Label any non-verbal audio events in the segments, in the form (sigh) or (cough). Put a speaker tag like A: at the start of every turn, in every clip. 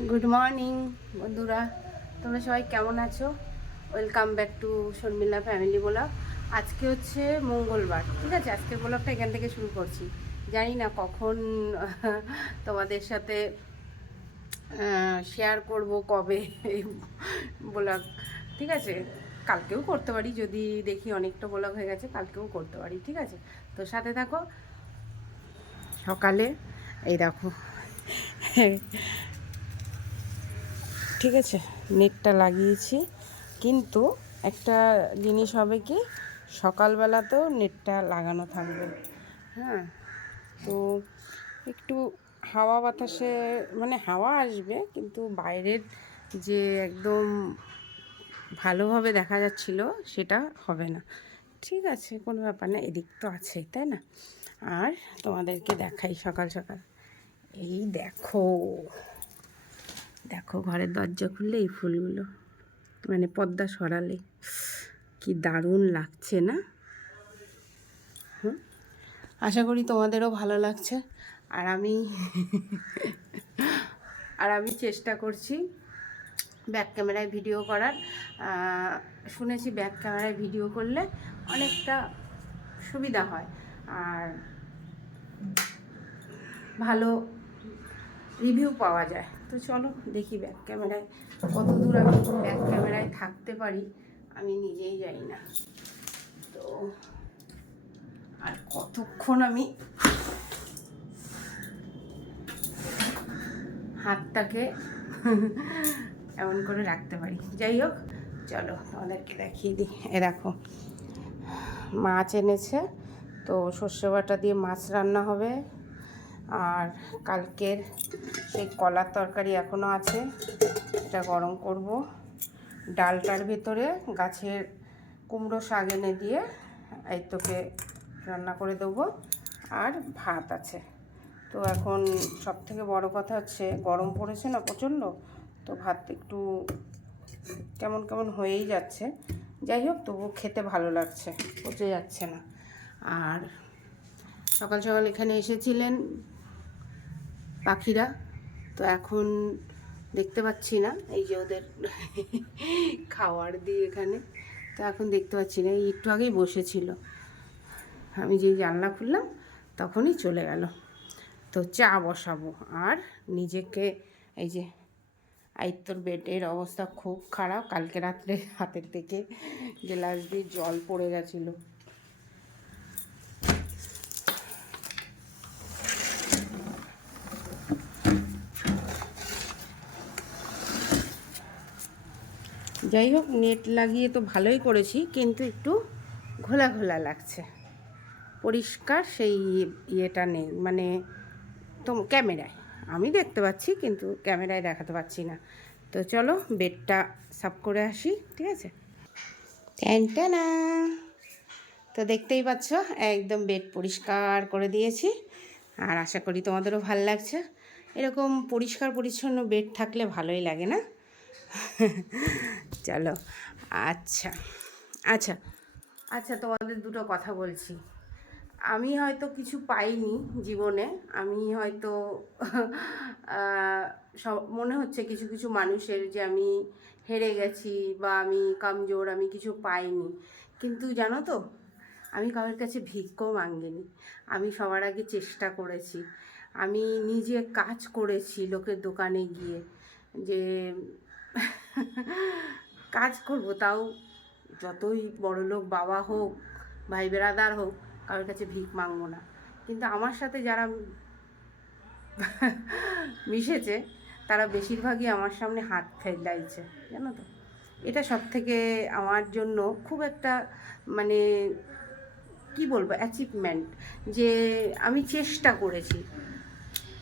A: Good morning বন্ধুরা। তোমরা সবাই কেমন আছো? Welcome back to Sharmila family blog আজকে হচ্ছে মঙ্গলবার, ঠিক আছে? আজকের ব্লগটা এখান থেকে শুরু করছি। জানি না কখন, (laughs) তোমাদের সাথে শেয়ার করব কবে এই ব্লগ ঠিক আছে? কালকেও করতে পারি, যদি দেখি অনেকটা ব্লগ হয়ে গেছে, কালকেও করতে পারি, ঠিক আছে? তো সাথে থাকো। সকালে, এই দেখো ঠিক আছে, নেটটা লাগিয়েছি। কিন্তু একটা জিনিস হবে কি, সকালবেলাতেও নেটটা লাগানো থাকবে। হ্যাঁ তো একটু হাওয়া বাতাসে মানে হাওয়া আসবে, কিন্তু বাইরের যে একদম ভালোভাবে দেখা যাচ্ছিল সেটা হবে না। ঠিক আছে, কোনো ব্যাপার না, এদিক তো আছেই, তাই না? আর তোমাদেরকে দেখাই সকাল সকাল। এই দেখো। দেখো ঘরের দরজা খুললে এই ফুলগুলো মানে পদ্মা সরালে। কি দারুণ লাগছে না? আশা করি তোমাদেরও ভালো লাগছে। আর আমি আর আমি চেষ্টা করছি ব্যাক ক্যামেরায় ভিডিও করার। শুনেছি ব্যাক ক্যামেরায় ভিডিও করলে অনেকটা সুবিধা হয়। আর ভালো রিভিউ পাওয়া যায়। তো চলো দেখি ব্যাক ক্যামেরায় কত দূর আমি ব্যাক ক্যামেরায় থাকতে পারি, আমি নিজেই জানি না। তো আর কতক্ষণ আমি হাতটাকে এমন করে রাখতে পারি। যাই হোক, চলো তোমাদেরকে দেখিয়ে দিই। এ দেখো, মাছ এনেছে, তো সর্ষে বাটা দিয়ে মাছ রান্না হবে। আর কালকের সেই কলার তরকারি এখনও আছে। এটা গরম করব। ডালটার ভেতরে গাছের কুমড়ো শাক এনে দিয়ে এই রান্না করে দেবো। আর ভাত আছে। তো এখন সব থেকে বড় কথা হচ্ছে, গরম পড়েছে না প্রচণ্ড? তো ভাত একটু কেমন কেমন হয়েই যাচ্ছে। যাই হোক তবু খেতে ভালো লাগছে, পচে যাচ্ছে না। আর সকাল সকাল এখানে এসেছিলেন পাখিরা। তো এখন দেখতে পাচ্ছি না, এই যে ওদের খাওয়ার দিয়ে এখানে। তো এখন দেখতে পাচ্ছি না, এই একটু আগেই বসেছিল। আমি যেই জানলা খুললাম, তখনই চলে গেল। তো চা বসাবো, আর নিজেকে এই যে আইত্তর বেডের অবস্থা খুব খারাপ। কালকে রাত্রে হাতের থেকে গ্লাস দিয়ে জল পড়ে গেছিল। যাই হোক, নেট লাগিয়ে তো ভালোই করেছি, কিন্তু একটু ঘোলা ঘোলা লাগছে। পরিষ্কার সেই ইয়েটা নেই মানে তো ক্যামেরায়। আমি দেখতে পাচ্ছি, কিন্তু ক্যামেরায় দেখাতে পাচ্ছি না। তো চলো, বেডটা সাফ করে আসি, ঠিক আছে? ট্যান্টানা তো দেখতেই পাচ্ছ, একদম বেড পরিষ্কার করে দিয়েছি, আর আশা করি তোমাদেরও ভালো লাগছে। এরকম পরিষ্কার পরিচ্ছন্ন বেড থাকলে ভালোই লাগে, না? (laughs) চলো আচ্ছা আচ্ছা। আচ্ছা তোমাদের দুটো কথা বলছি। আমি হয়তো কিছু পাইনি জীবনে। আমি হয়তো (laughs) সব, মনে হচ্ছে কিছু কিছু মানুষের যে আমি হেরে গেছি বা আমি কামজোর, আমি কিছু পাইনি। কিন্তু জানো তো, আমি কারোর কাছে ভিক্ষও মাঙ্গিনি আমি সবার আগে চেষ্টা করেছি। আমি নিজে কাজ করেছি লোকের দোকানে গিয়ে যে কাজ করব, তাও যতই বড়লোক বাবা হোক, ভাই বেরাদার হোক, কারোর কাছে ভিক মাংবো না। কিন্তু আমার সাথে যারা মিশেছে, তারা বেশিরভাগই আমার সামনে হাত ফেলাইছে, জানো তো? এটা সব থেকে আমার জন্য খুব একটা মানে কি বলব অ্যাচিভমেন্ট যে আমি চেষ্টা করেছি।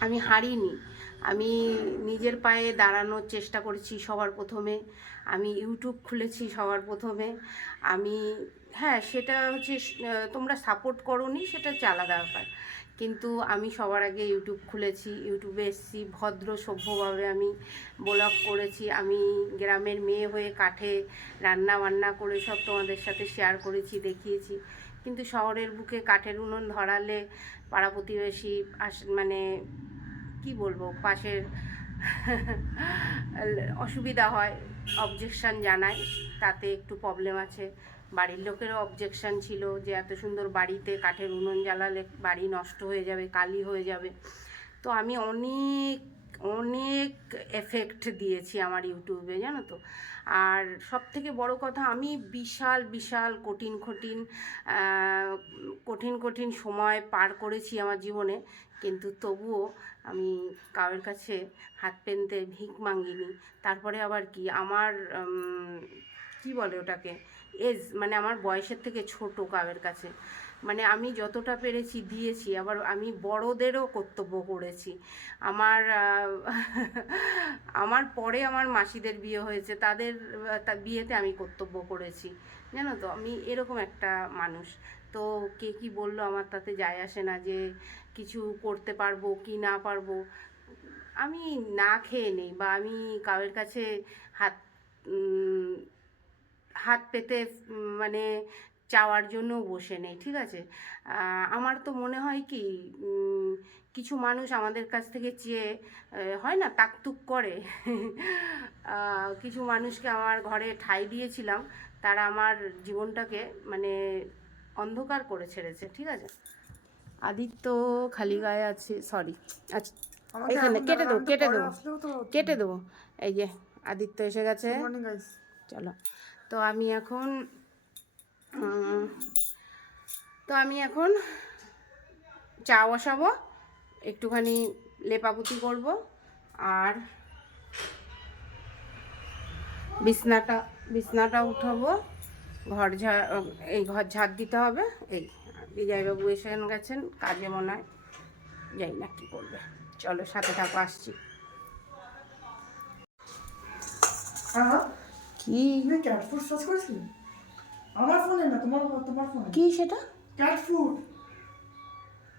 A: আমি হারিনি। আমি নিজের পায়ে দাঁড়ানোর চেষ্টা করেছি সবার প্রথমে। আমি ইউটিউব খুলেছি সবার প্রথমে। আমি হ্যাঁ সেটা হচ্ছে তোমরা সাপোর্ট করোনি, সেটা হচ্ছে আলাদা ব্যাপার। কিন্তু আমি সবার আগে ইউটিউব খুলেছি। ইউটিউবে এসেছি, ভদ্র, সভ্যভাবে আমি ব্লগ করেছি। আমি গ্রামের মেয়ে হয়ে কাঠে রান্না বান্না করে সব তোমাদের সাথে শেয়ার করেছি, দেখিয়েছি। কিন্তু শহরের বুকে কাঠের উনুন ধরালে পাড়া প্রতিবেশী আস মানে কি বলব, পাশের অসুবিধা হয় অবজেকশন জানাই, তাতে একটু প্রবলেম আছে। বাড়ির লোকেরও অবজেকশান ছিল যে এত সুন্দর বাড়িতে কাঠের উনুন জ্বালালে বাড়ি নষ্ট হয়ে যাবে, কালি হয়ে যাবে। তো আমি অনেক অনেক এফেক্ট দিয়েছি আমার ইউটিউবে জানো তো? আর সব থেকে বড় কথা, আমি বিশাল বিশাল কঠিন কঠিন কঠিন কঠিন সময় পার করেছি আমার জীবনে, কিন্তু তবুও আমি কারোর কাছে হাত পেনতে ভিক মাঙ্গিনি তারপরে আবার কি, আমার কি বলে ওটাকে এজ মানে আমার বয়সের থেকে ছোট কাবের কাছে। মানে আমি যতটা পেরেছি দিয়েছি, আবার আমি বড়দেরও কর্তব্য করেছি। আমার আমার পরে আমার মাসিদের বিয়ে হয়েছে, তাদের বিয়েতে আমি কর্তব্য করেছি। জানো তো, আমি এরকম একটা মানুষ। তো কে কি বলল আমার তাতে যায় আসে না যে কিছু করতে পারব কি না পারব। আমি না খেয়ে নেই বা আমি কারোর কাছে হাত হাত পেতে মানে চাওয়ার জন্য বসে নেই ঠিক আছে? আমার তো মনে হয় কি কিছু মানুষ আমাদের কাছ থেকে চেয়ে হয় না তাকতুক করে। কিছু মানুষকে আমার ঘরে ঠাঁই দিয়েছিলাম তারা আমার জীবনটাকে মানে অন্ধকার করে ছেড়েছে ঠিক আছে? আদিত্য খালি গায়ে আছে সরি আচ্ছা এখানে কেটে দেবো কেটে দেবো কেটে দেবো। এই যে আদিত্য এসে গেছে। চলো। তো আমি এখন তো আমি এখন চা বসাবো একটুখানি লেপাপুতি করব আর বিছনাটা বিছনাটা উঠাবো ঘর ঝাড় এই ঘর ঝাড় দিতে হবে এই বিজয়বাবু এসে গেছেন কাজে মনে হয় যাই না কী করবে। চলো সাথে থাকো আসছি। কি?
B: সার্চ করেছিলে? আমার ফোনে না তোমার তোমার ফোনে
A: কি সেটা?
B: ক্যাট ফুড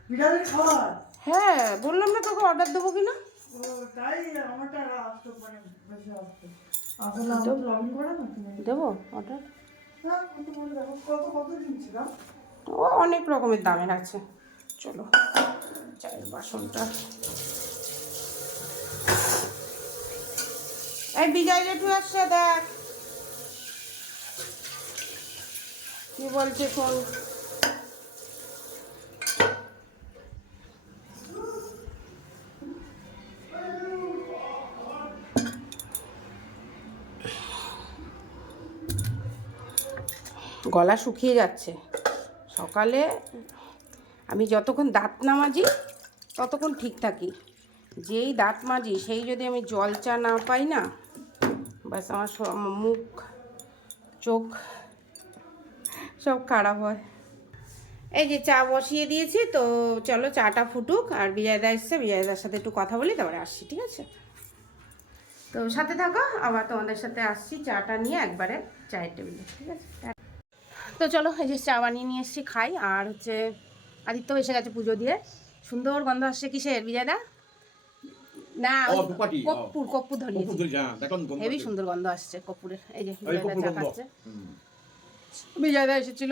B: বিড়ালের খাবার।
A: হ্যাঁ বললাম না তোকে অর্ডার দেবো কিনা?
B: ও তাই আমারটা আসতো মানে বেশি আসতো। আসলে আমি লগ ইন করে না
A: দেবো অর্ডার
B: হ্যাঁ কত কত কত দিনছিলাম
A: ও অনেক রকমের দামের আছে। চলো চায়ের বাসনটা। এই বিজয় জেঠু আসছে দেখ। কি বলছে শোন? গলা শুকিয়ে যাচ্ছে। সকালে আমি যতক্ষণ দাঁত না মাজি, ততক্ষণ ঠিক থাকি। যেই দাঁত মাজি, সেই যদি আমি জল চা না পাই না, ব্যাস আমার স- আমার মুখ, চোখ সব খারাপ হয়। এই যে চা বসিয়ে দিয়েছি তো চলো চাটা ফুটুক আর বিজয়দা এসছে বিজয়দার সাথে একটু কথা বলি তারপরে আসছি ঠিক আছে? তো সাথে থাকো আবার তোমাদের সাথে আসছি চাটা নিয়ে একবারে চায়ের টেবিলে ঠিক আছে? তো চলো এই যে চা বানিয়ে নিয়ে এসেছি খাই আর হচ্ছে আদিত্য এসে গেছে পুজো দিয়ে। সুন্দর গন্ধ আসছে কিসের বিজয়দা? না। কর্পূর কর্পূর ধরিয়েছি। হেভি সুন্দর গন্ধ আসছে কর্পূরের এই যে বিজয়দা চা খাচ্ছে।
C: হুম।
A: বিজয়দা এসেছিল।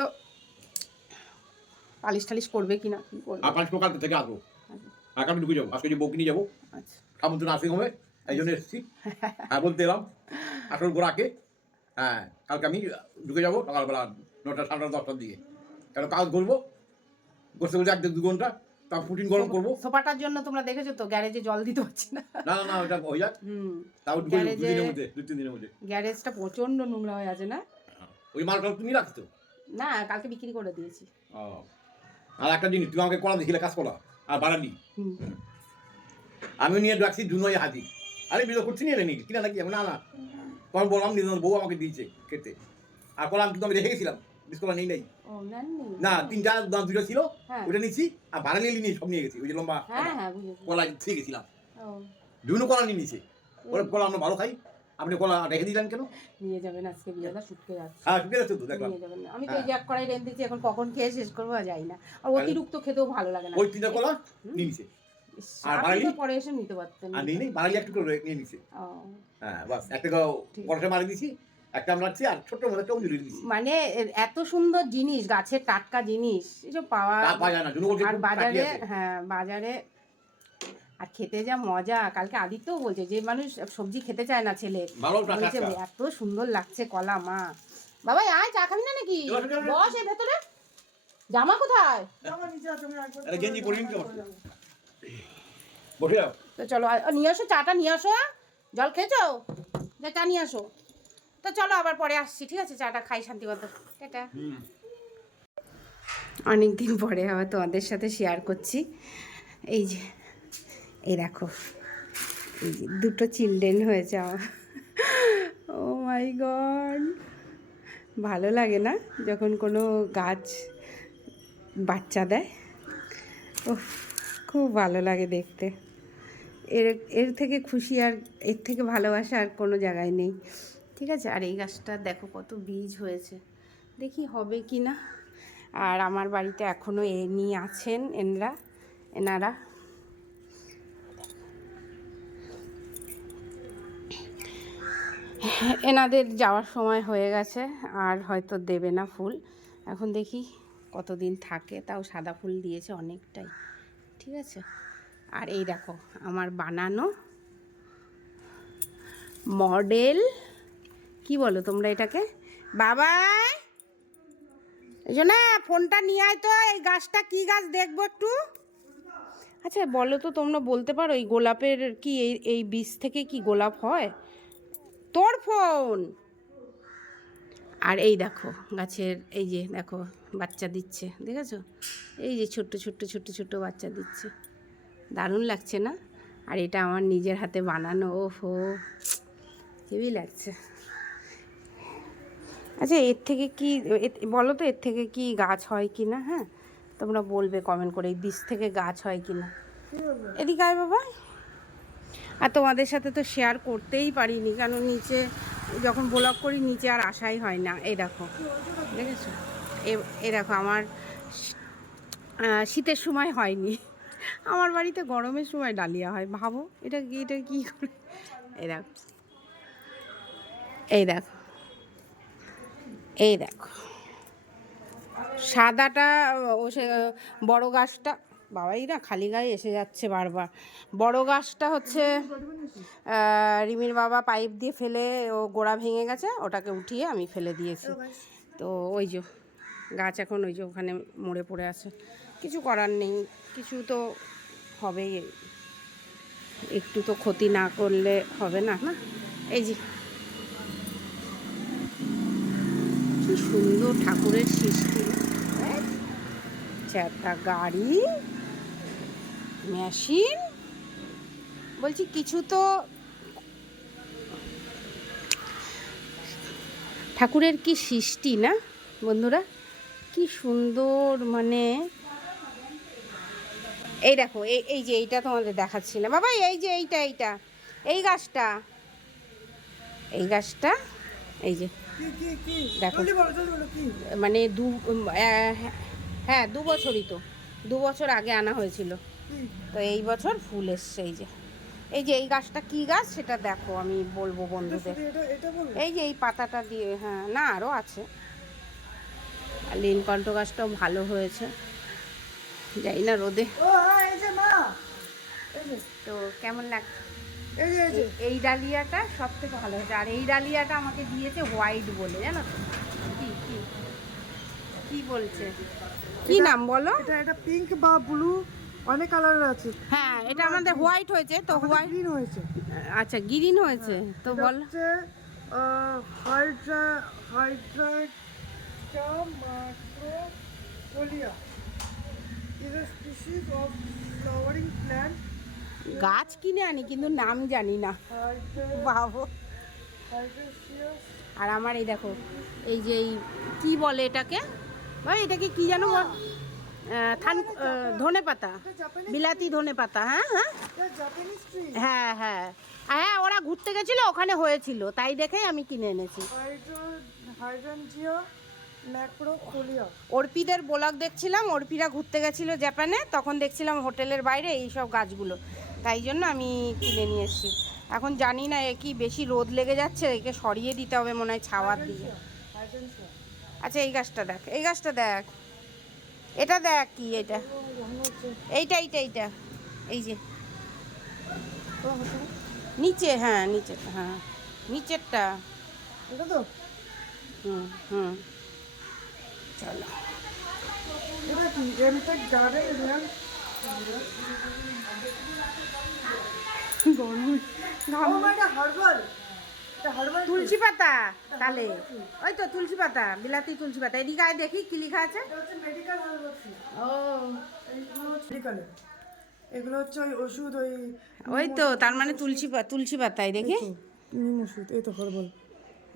A: পালিশ টালিশ করবে কিনা কি করবে?
C: আর পাঁচ প্রকার থেকে আসব। আগামী ঢুকে যাব আজকে যে বউকে নিয়ে যাব
A: আচ্ছা।
C: আমন্ত্রণ নার্সিং হোমে এই জন্য এসেছি। (laughs) হ্যাঁ বলতে এলাম। আসল গোড়াকে হ্যাঁ কালকে আমি ঢুকে যাব সকালবেলা নটা সাড়ে নটা দশটার দিকে। কেন কাজ করব? বসে বসে এক দু ঘণ্টা তারপর পুটিন গরম করব।
A: সোফাটার জন্য তোমরা দেখেছ তো গ্যারেজে জল দিতে পারছি না।
C: না না না ওটা হয়ে যাক। তাও দু তিন দিনের মধ্যে
A: গ্যারেজটা প্রচণ্ড নোংরা হয়ে আছে না?
C: ওই মালটা তুমি রাখছো তো।
A: না কালকে বিক্রি করে দিয়েছি।
C: ও। আর একটা জিনিস তুমি আমাকে কলা দেখিলে কাজ করা। আর বাড়ালি আমি নিয়ে রাখছি দুনই হাতি আরে বিলো করছি নিয়ে নি কিনা নাকি? আমি না না। তখন বললাম নিজের বউ আমাকে দিয়েছে খেতে। আর কলাম কিন্তু আমি রেখে গেছিলাম। বিস্কলা নেই নাই। না। তিনটা দাম দুটো ছিল
A: হ্যাঁ।
C: ওটা নিচ্ছি আর বাড়া নিয়ে নিয়ে সব নিয়ে গেছি। ওই যে লম্বা
A: হ্যাঁ হ্যাঁ
C: কলা থেকে গেছিলাম।
A: ও।
C: বিভিন্ন কলা নিয়ে নিয়েছে। ওরা কলা আমরা ভালো খাই। আপনি কলা রেখে দিলেন কেন?
A: নিয়ে যাবেন আজকে বিয়েটা শুটকে যাচ্ছে।
C: হ্যাঁ শুকিয়ে যাচ্ছে তো দেখলাম।
A: নিয়ে যাবেন না। আমি তো
C: হ্যাঁ।
A: এই এক কড়াই রেন দিচ্ছি এখন কখন খেয়ে শেষ করব আর যাই না। আর অতিরিক্ত খেতেও ভালো লাগে না।
C: ওই তিনটা কলা নিয়ে নিছে।
A: ইস,
C: আর
A: আপনি? তো পরে এসে নিতে পারতেন।
C: আর নিয়ে নেই বাড়ালি একটু করে নিয়ে নিছে।
A: ও,
C: হ্যাঁ বাস একটা
A: ঠিক।
C: পরোটা মারি দিছি একটা আমরা রাখছি আর ছোট্ট মতো একটা অঞ্জলি দিছি।
A: মানে এত সুন্দর জিনিস গাছের টাটকা জিনিস এসব পাওয়া
C: তা পাওয়া যায় না জন্য
A: আর বাজারে হ্যাঁ বাজারে আর খেতে যা মজা কালকে আদিত্যও বলছে যে মানুষ সবজি খেতে চায় না ছেলে। এত সুন্দর লাগছে কলা মা। বাবা আয় চা খাবি না নাকি? বস এর ভেতরে। জামা কোথায়? তো চলো আ- নিয়ে আসো চাটা নিয়ে আসো? জল খেয়েছো? যা চা নিয়ে আসো। তো চলো আবার পরে আসছি ঠিক আছে? চাটা খাই শান্তিমতো। টাটা।
C: হুম।
A: অনেক দিন পরে আবার তোমাদের সাথে শেয়ার করছি। এই যে এই দেখো, এই যে দুটো চিলড্রেন হয়েছে আমার। Oh my god. ভালো লাগে না যখন কোনো গাছ বাচ্চা দেয়? ও খুব ভালো লাগে দেখতে। এর এর থেকে খুশি আর এর থেকে ভালোবাসা আর কোনো জায়গায় নেই। ঠিক আছে, আর এই গাছটা দেখো কত বীজ হয়েছে। দেখি হবে কি না। আর আমার বাড়িতে এখনও এ নিয়ে আছেন এনরা, এনারা। এনাদের যাওয়ার সময় হয়ে গেছে, আর হয়তো দেবে না ফুল। এখন দেখি কতদিন থাকে, তাও সাদা ফুল দিয়েছে অনেকটাই। ঠিক আছে? আর এই দেখো, আমার বানানো মডেল, কি বলো তোমরা এটাকে? বাবাই এই জন্য ফোনটা নিয়ে আয় তো, এই গাছটা কি গাছ দেখব একটু? আচ্ছা বলো তো তোমরা বলতে পারো, এই গোলাপের কি এই এই বীজ থেকে কি গোলাপ হয়? তোর ফোন। আর এই দেখো গাছের এই যে দেখো বাচ্চা দিচ্ছে দেখেছ? এই যে ছোট্ট ছোট্ট ছোট্ট ছোট্ট বাচ্চা দিচ্ছে। দারুণ লাগছে না? আর এটা আমার নিজের হাতে বানানো ও হো হেভি লাগছে। আচ্ছা এর থেকে কি বলো তো এর থেকে কি গাছ হয় কি না? হ্যাঁ? তোমরা বলবে কমেন্ট করে এই বীজ থেকে গাছ হয় কি না? এদিকে আয় বাবা। আর তোমাদের সাথে তো শেয়ার করতেই পারিনি কারণ নিচে যখন ব্লগ করি নিচে আর আসাই হয় না। এই দেখো, দেখেছ? এ- দেখো, আমার শীতের সময় হয়নি। আমার বাড়িতে গরমের সময় ডালিয়া হয়, ভাবো এটা কি, এটা কী করে? এই দেখো এই দেখো এই দেখো। সাদাটা, ও সে, বড় গাছটা বাবাই না খালি গায়ে এসে যাচ্ছে বারবার। বড় গাছটা হচ্ছে রিমির বাবা পাইপ দিয়ে ফেলে, ও গোড়া ভেঙে গেছে, ওটাকে উঠিয়ে আমি ফেলে দিয়েছি। তো ওই যে, গাছ এখন ওই যে ওখানে মরে পড়ে আছে। কিছু করার নেই, কিছু তো হবেই। একটু তো ক্ষতি না করলে হবে না না? এই যে। কি সুন্দর ঠাকুরের সৃষ্টি। একটা গাড়ি। মেশিন? বলছি কিছু তো ঠাকুরের কি সৃষ্টি না বন্ধুরা? কি সুন্দর মানে এই দেখো এই এই যে এইটা তোমাদের দেখাচ্ছিলাম। বাবা এই যে এইটা এইটা এই গাছটা এই গাছটা এই যে দেখো। মানে দু হ্যাঁ দু বছরই তো দু বছর আগে আনা হয়েছিল। তো এই বছর ফুল এসছে এই যে। এই যে এই গাছটা কি গাছ সেটা দেখো আমি বলব বন্ধুদের। এই যে এই পাতাটা দিয়ে হ্যাঁ না আরও আছে। আর নীলকণ্ঠ গাছটাও ভালো হয়েছে। যাই না রোদে।
B: হ্যাঁ
A: তো কেমন লাগছে
B: এই
A: ডালিয়াটা সব থেকে ভালো হয়েছে। আর এই ডালিয়াটা আমাকে দিয়েছে হোয়াইট বলে জানো তো? কি কি? কি বলছে? কি নাম বলো?
B: এটা এটা পিঙ্ক বা ব্লু। অনেক কালারের আছে।
A: হ্যাঁ এটা আমাদের হোয়াইট হয়েছে তো হোয়াইট
B: গ্রিন হয়েছে।
A: আচ্ছা গ্রিন হয়েছে তো বল।
B: হাইড্রা হাইড্রাটা মাক্রোপোলিয়া is a species of flowering plant.
A: গাছ কিনে আনি কিন্তু নাম জানি না। বাবু আর আমার এই দেখো এই যে কি বলে এটাকে? ভাই এটাকে কি জানো বল থান ধনে পাতা বিলাতি ধনে পাতা হ্যাঁ? হ্যাঁ হ্যাঁ। হ্যাঁ হ্যাঁ ওরা ঘুরতে গেছিল ওখানে হয়েছিল। তাই দেখেই আমি কিনে এনেছি। অর্পিদের ব্লগ দেখছিলাম অর্পিরা ঘুরতে গেছিল জাপানে তখন দেখছিলাম হোটেলের বাইরে এই সব গাছগুলো। তাই জন্য আমি কিনে নিয়ে এসেছি। এখন জানি না এ কি বেশি রোদ লেগে যাচ্ছে একে সরিয়ে দিতে হবে মনে হয় ছাওয়ার দিকে। আচ্ছা এই গাছটা দেখ এই গাছটা দেখ। এটা দেখ কি এটা। এইটা এইটা এইটা। এই যে। নিচে হ্যাঁ নিচে হ্যাঁ। নিচেরটা।
B: এটা তো?
A: হুম হুম। চলো। গরম।
B: এটা হার্বাল!
A: তুলসী পাতা? তাহলে ওই তো তুলসী পাতা বিলাতি তুলসী পাতা। এদিকে আয় দেখি কি লেখা আছে।
B: মেডিকেল এগুলো হচ্ছে ওই ওষুধ ওই
A: ওই তো তার মানে তুলসী তুলসী পাতায় দেখি।
B: নিম ওষুধ এই তো হার্বাল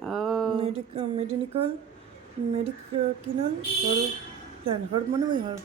A: ও।
B: Medic medicinal medicinal herb plant herb মানে ওই হার্ব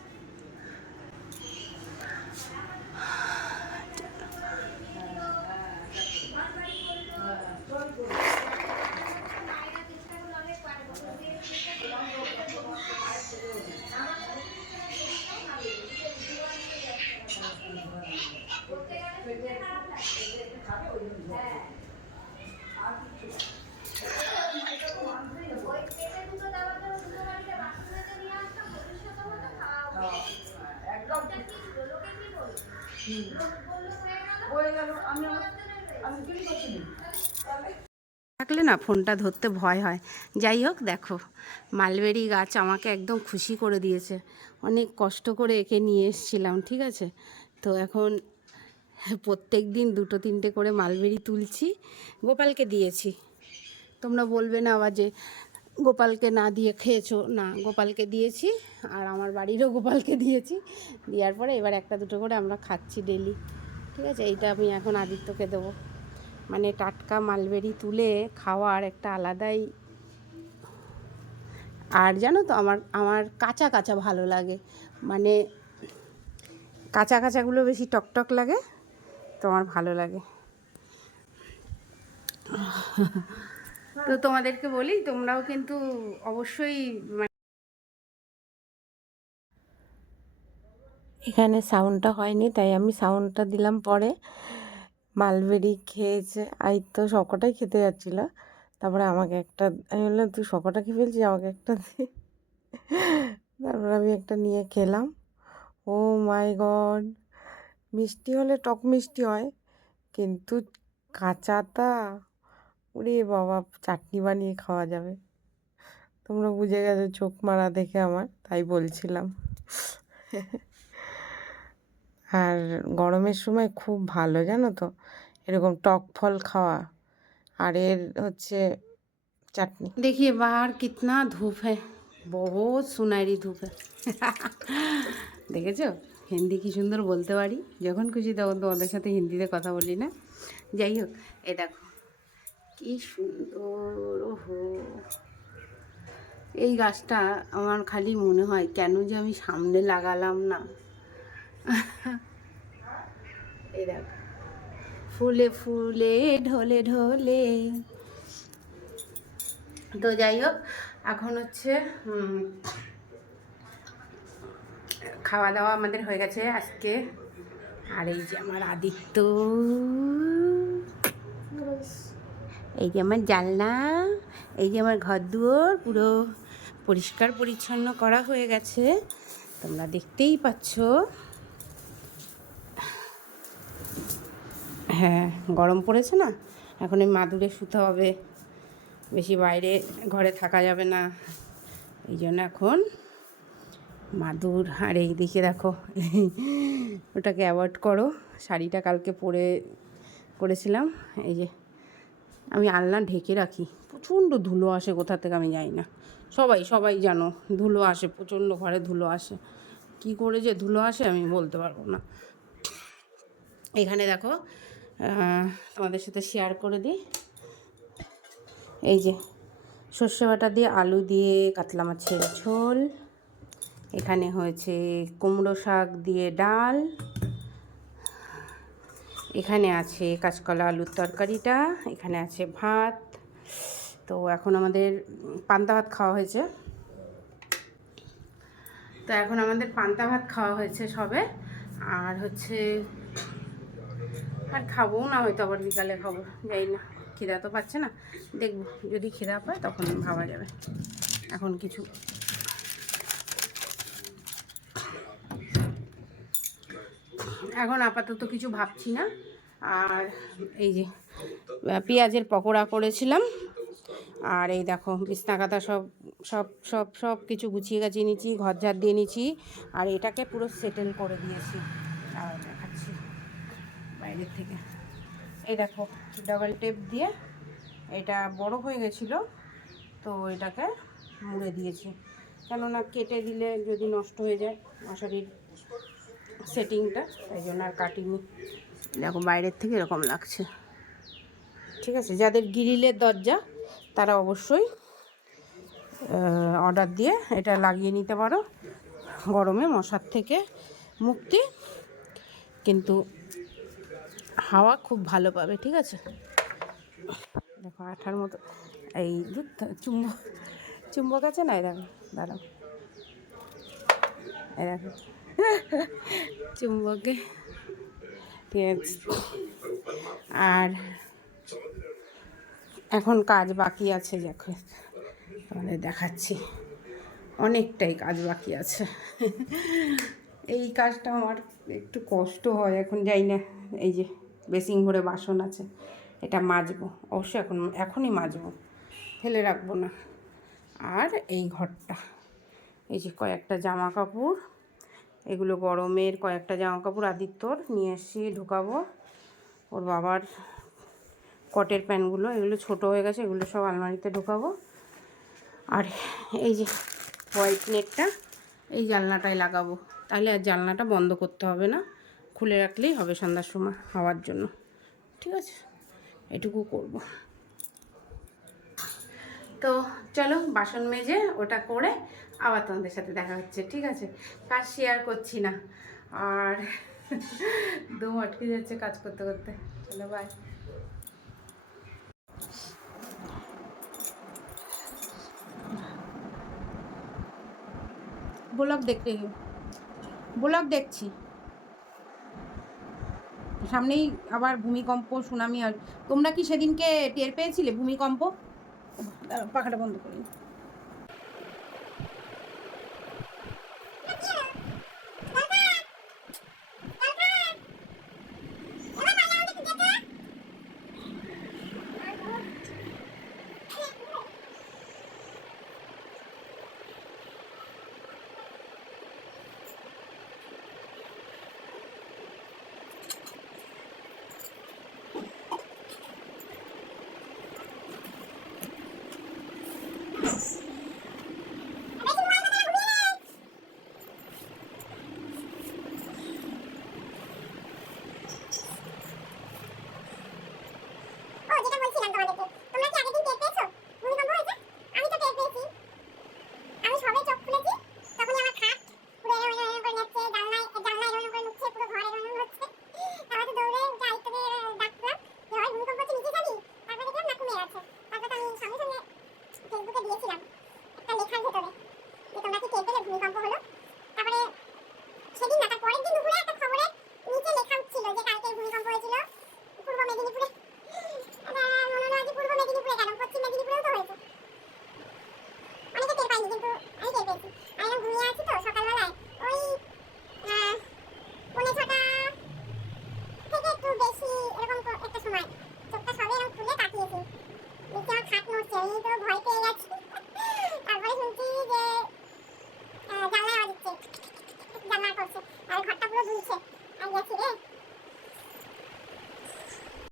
A: থাকলে না, ফোনটা ধরতে ভয় হয়। যাই হোক, দেখো, মালবেরি গাছ আমাকে একদম খুশি করে দিয়েছে। অনেক কষ্ট করে একে নিয়ে এসেছিলাম, ঠিক আছে? তো এখন প্রত্যেক দিন দুটো, তিনটে করে মালবেরি তুলছি, গোপালকে দিয়েছি। তোমরা বলবে না আবার যে গোপালকে না দিয়ে খেয়েছো। না, গোপালকে দিয়েছি আর আমার বাড়িরও গোপালকে দিয়েছি। দেওয়ার পরে এবার একটা, দুটো করে আমরা খাচ্ছি ডেলি ঠিক আছে? এইটা আমি এখন আদিত্যকে দেবো। মানে টাটকা মালবেরি তুলে খাওয়ার একটা আলাদাই আর জানো তো আমার আমার কাঁচা কাঁচা ভালো লাগে। মানে কাঁচা কাঁচাগুলো বেশি টকটক লাগে, তো আমার ভালো লাগে। তো তোমাদেরকে বলি, তোমরাও কিন্তু অবশ্যই মানে এখানে সাউন্ডটা হয়নি, তাই আমি সাউন্ডটা দিলাম পরে। মালবেরি খেয়েছে। আই তো সকটাই খেতে যাচ্ছিল। তারপরে আমাকে একটা, আমি বললাম, তুই সকটা খেয়ে ফেলছিস? আমাকে একটা দে। তারপরে আমি একটা নিয়ে খেলাম। Oh my god! মিষ্টি হলে টক মিষ্টি হয়, কিন্তু কাঁচাটা, ওরে বাবা, চাটনি বানিয়ে খাওয়া যাবে। তোমরা বুঝে গেছো, চোখ মারা দেখে আমার, তাই বলছিলাম। আর গরমের সময় খুব ভালো, জানো তো? এরকম টক ফল খাওয়া আর এর হচ্ছে চাটনি देखिए बाहर कितना धूप है बहुत सुनहरी धूप है (laughs) দেখেছো হিন্দি কি সুন্দর বলতে পারি যখন খুশি তখন তোমাদের সাথে হিন্দিতে কথা বলি না যাই হোক এ দেখো কি সুন্দর ওহো এই গাছটা আমার খালি মনে হয় কেন যে আমি সামনে লাগালাম না (laughs) এই দেখো ফুলে ফুলে, ঢলে ঢলে। তো যাই হোক, এখন হচ্ছে খাওয়া দাওয়া আমাদের হয়ে গেছে আজকে। আর এই যে আমার আদিত্য। এই যে আমার জানলা, এই যে আমার ঘর দুয়ার, পুরো পরিষ্কার পরিচ্ছন্ন করা হয়ে গেছে। তোমরা দেখতেই পাচ্ছ। হ্যাঁ গরম পড়েছে না? এখন এই মাদুরে শুতে হবে। বেশি বাইরে ঘরে থাকা যাবে না। এই জন্য এখন মাদুর আর এই দিকে দেখো, ওটাকে অ্যাভয়েড করো। শাড়িটা কালকে পরে করেছিলাম। এই যে আমি আলনা ঢেকে রাখি। প্রচণ্ড ধুলো আসে কোথা থেকে আমি যাই না। সবাই সবাই জানো ধুলো আসে, প্রচণ্ড ঘরে ধুলো আসে। কি করে যে ধুলো আসে আমি বলতে পারব না। এখানে দেখো তোমাদের সাথে শেয়ার করে দিই। এই যে, সর্ষে বাটা দিয়ে আলু দিয়ে কাতলা মাছের ঝোল। এখানে হয়েছে কুমড়ো শাক দিয়ে ডাল। এখানে আছে কাঁচকলা আলুর তরকারিটা, এখানে আছে ভাত। তো এখন আমাদের পান্তা ভাত খাওয়া হয়েছে। তো এখন আমাদের পান্তা ভাত খাওয়া হয়েছে সবে। আর হচ্ছে আর খাব না, হয়তো আবার বিকালে খাব, যাই না। খিদা তো পাচ্ছে না। দেখব, যদি খিদা পায় তখন ভাবা যাবে। এখন কিছু এখন আপাতত কিছু ভাবছি না। আর এই যে পেঁয়াজের পকোড়া করেছিলাম। আর এই দেখো, বিছনা কাঁথা সব সব সব সব কিছু গুছিয়ে গাছিয়ে নিয়েছি ঘর ঝাড় দিয়ে নিয়েছি আর এটাকে পুরো সেটেল করে দিয়েছি। আর বাইরের থেকে। এই দেখো ডাবল টেপ দিয়ে এটা বড় হয়ে গেছিল তো এটাকে মুড়ে দিয়েছি। কেননা কেটে দিলে যদি নষ্ট হয়ে যায় মশারির সেটিংটা তাই জন্য আর কাটিনি। দেখো বাইরের থেকে এরকম লাগছে। ঠিক আছে যাদের গ্রিলের দরজা তারা অবশ্যই অর্ডার দিয়ে এটা লাগিয়ে নিতে পারো। গরমে মশার থেকে মুক্তি। কিন্তু হাওয়া খুব ভালো পাবে, ঠিক আছে? দেখো আঠার মতো, এই চুম্বক চুম্বক আছে না দেখো, দাঁড়াও। এই দেখো। চুম্বকে। ঠিক আছে। আর এখন কাজ বাকি আছে, দেখো। তোমাদের দেখাচ্ছি। অনেকটাই কাজ বাকি আছে। এই কাজটা আমার একটু কষ্ট হয়, এখন যাই না, এই যে বেসিং ভরে বাসন আছে। এটা মাজবো। অবশ্যই এখন, এখনই মাজবো। ফেলে রাখব না। আর এই ঘরটা। এই যে কয়েকটা জামা কাপড় এগুলো গরমের কয়েকটা জামা কাপড় আদিত্যর। নিয়ে এসে ঢুকাবো। ওর বাবার কটের প্যান্টগুলো, এগুলো ছোট হয়ে গেছে, এগুলো সব আলমারিতে ঢোকাবো। আর এই যে হোয়াইট নেটটা, এই জানলাটায় লাগাবো। তাহলে আর জানলাটা বন্ধ করতে হবে না। খুলে রাখলেই হবে সন্ধ্যার সময় হাওয়ার জন্য। ঠিক আছে? এটুকু করব। তো চলো বাসন মেজে ওটা করে আবার তোমাদের সাথে দেখা হচ্ছে, ঠিক আছে? কাজ শেয়ার করছি না। আর দম আটকে যাচ্ছে কাজ করতে করতে। চলো বাই ব্লগ দেখতে ব্লগ দেখছি। সামনেই আবার ভূমিকম্প সুনামি আর তোমরা কি সেদিনকে টের পেয়েছিলে ভূমিকম্প? পাখাটা বন্ধ করি